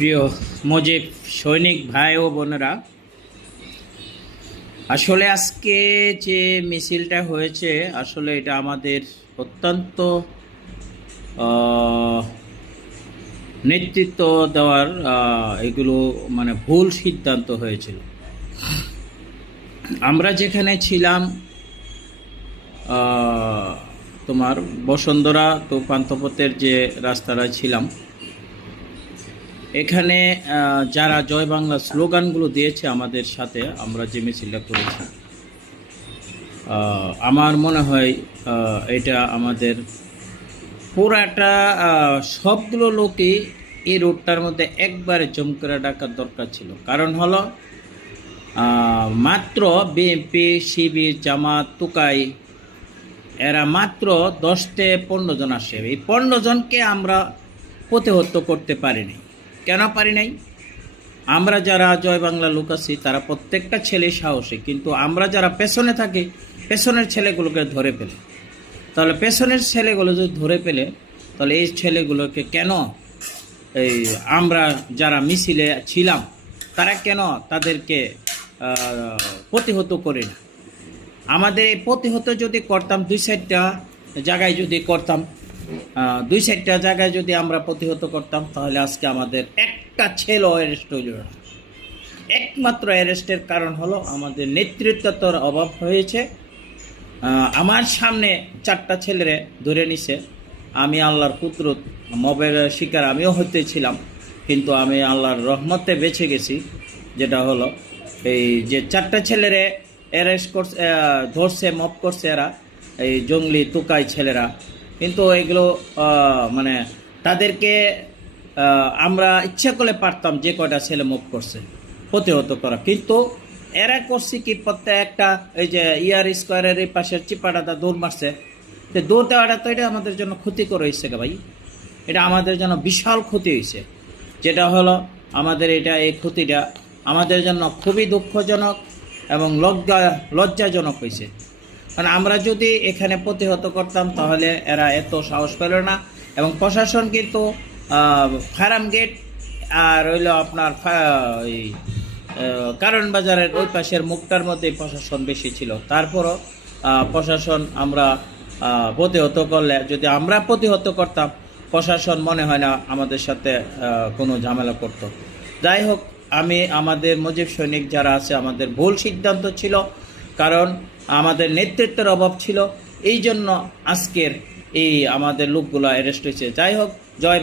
প্রিয় মুজিব সৈনিক ভাই ও বোনেরা, আসলে আজকে যে মিছিলটা হয়েছে আসলে এটা আমাদের অত্যন্ত নেতৃত্ব দেওয়ার এগুলো মানে ভুল সিদ্ধান্ত হয়েছিল। আমরা যেখানে ছিলাম তোমার বসুন্ধরা তো পান্থপথের যে রাস্তাটা ছিলাম, এখানে যারা জয় বাংলা স্লোগানগুলো দিয়েছে আমাদের সাথে, আমরা যে মিছিলটা করেছি, আমার মনে হয় এটা আমাদের পুরাটা সবগুলো লোকই এই রোডটার মধ্যে একবারে জমকরে ডাকার দরকার ছিল। কারণ হলো মাত্র বিএনপি, শিবির, জামাত, তুকাই এরা মাত্র 10-15 জন আসে। এই 15 জনকে আমরা প্রতিহত করতে পারিনি। কেন পারি নাই? আমরা যারা জয় বাংলা লোক আছি তারা প্রত্যেকটা ছেলে সাহসী, কিন্তু আমরা যারা পেছনে থাকি পেছনের ছেলেগুলোকে ধরে পেলে, তাহলে পেছনের ছেলেগুলো যদি ধরে পেলে তাহলে এই ছেলেগুলোকে কেন এই আমরা যারা মিছিলে ছিলাম তারা কেন তাদেরকে প্রতিহত করি না? আমাদের এই প্রতিহত যদি করতাম, 2-4টা জায়গায় যদি করতাম, 2-4টা জায়গায় যদি আমরা প্রতিহত করতাম, তাহলে আজকে আমাদের একটা ছেলেও অ্যারেস্ট হইল না। একমাত্র অ্যারেস্টের কারণ হলো আমাদের নেতৃত্বর অভাব হয়েছে। আমার সামনে 4টা ছেলেরে ধরে নিছে। আমি আল্লাহর কুদরত মবের শিকার আমিও হতেছিলাম, কিন্তু আমি আল্লাহর রহমতে বেঁচে গেছি। যেটা হলো এই যে 4টা ছেলেরে অ্যারেস্ট করছে, ধরছে, মব করছে এরা, এই জঙ্গলি তুকাই ছেলেরা। কিন্তু এগুলো মানে তাদেরকে আমরা ইচ্ছা করলে পারতাম যে কয়টা ছেলে মুভ করছে প্রতিহত করা, কিন্তু এরা করছে কি প্রত্যেকটা এই যে স্কোয়ারের এই পাশের চিপাটাটা দৌড় মারছে। তো দৌড় দেওয়াটা তো এটা আমাদের জন্য ক্ষতিকর হয়েছে ভাই, এটা আমাদের জন্য বিশাল ক্ষতি হয়েছে। যেটা হলো আমাদের এই ক্ষতিটা আমাদের জন্য খুবই দুঃখজনক এবং লজ্জাজনক হয়েছে। কারণ আমরা যদি এখানে প্রতিহত করতাম তাহলে এরা এত সাহস পেল না। এবং প্রশাসন কিন্তু ফার্ম গেট আর হইল আপনার কারণ বাজারের ওই পাশের মুখটার মধ্যে প্রশাসন বেশি ছিল। তারপরও প্রশাসন আমরা প্রতিহত করলে, যদি আমরা প্রতিহত করতাম, প্রশাসন মনে হয় না আমাদের সাথে কোনো ঝামেলা করত। যাই হোক, আমাদের মুজিব সৈনিক যারা আছে আমাদের ভুল সিদ্ধান্ত ছিল, কারণ আমাদের নেতৃত্বের অভাব ছিল। এই জন্য আজকের এই আমাদের লোকগুলো অ্যারেস্ট হয়েছে। যাই হোক,